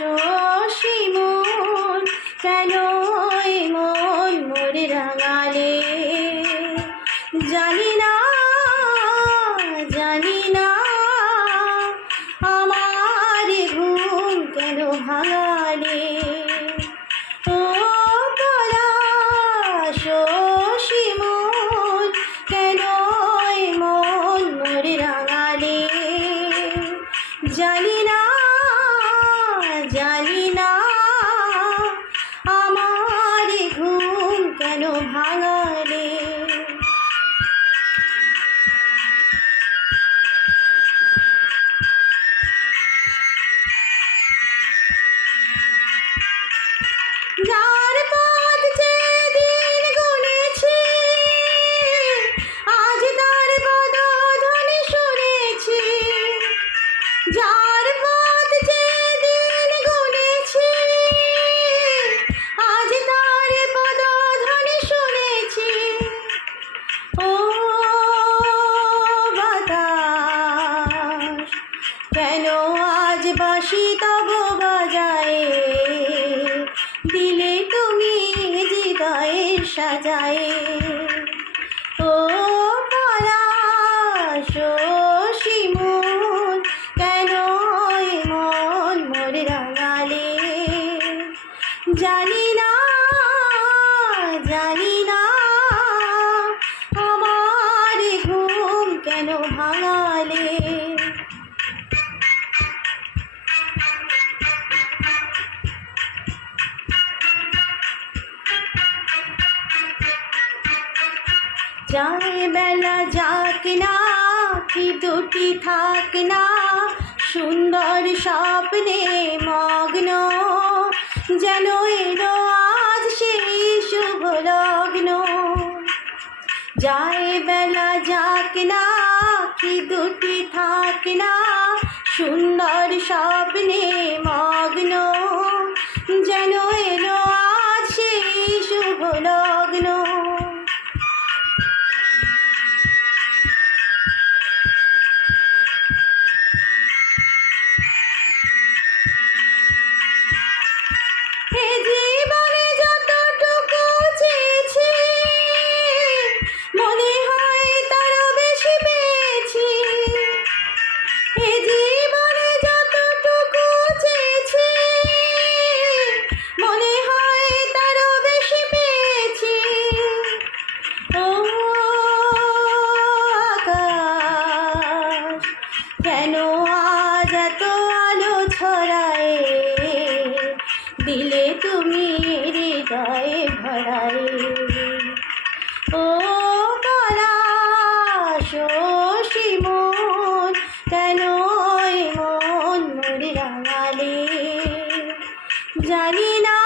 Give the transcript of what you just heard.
শশী মন কেন মন মোরে রাঙালে, জানি না জানি না আমার ঘুম কেন ভাঙালে। ও পলাশ শশী মন কেন মন মোরে রাঙালে, জানি না জানি না আমার ঘুম কেন ভাঙালে। যার পথ যেদিন গুনেছি আজ তার পদধ্বনি শুনেছি, যার পথ যেদিন গুনেছি আজ তার পদধ্বনি শুনেছি। ও বাতাস কেন আজ বাঁশি তব বাজায়ে, দিলে তুমি হৃদয়ে সাজায়ে। ও পলাশ শশী মন কেন মন মোরে রাঙালে, জানি না জানি না আমার ঘুম কেন ভাঙালে। যায় বেলা যাক না কি দুটি থাক না, সুন্দর স্বপ্নে মগ্ন যেন এলো আজ সেই শুভ লগ্ন। যায় বেলা যাক না কি দুটি থাক না, সুন্দর স্বপ্নে মগ্ন যেন এলো আজ সেই শুভ লগ্ন। জীবনে যতটুকু চেয়েছি মনে হয় তারও বেশি পেয়েছি, এ জীবনে যতটুকু চেয়েছি মনে হয় তারও বেশি পেয়েছি। ও আকাশ কেন আজ এত আলো ছড়ায়, দিলে তুমি হৃদয়ে ভরায়ে। ও পলাশ শশী মন কেন মন মোরে রাঙালে, জানি না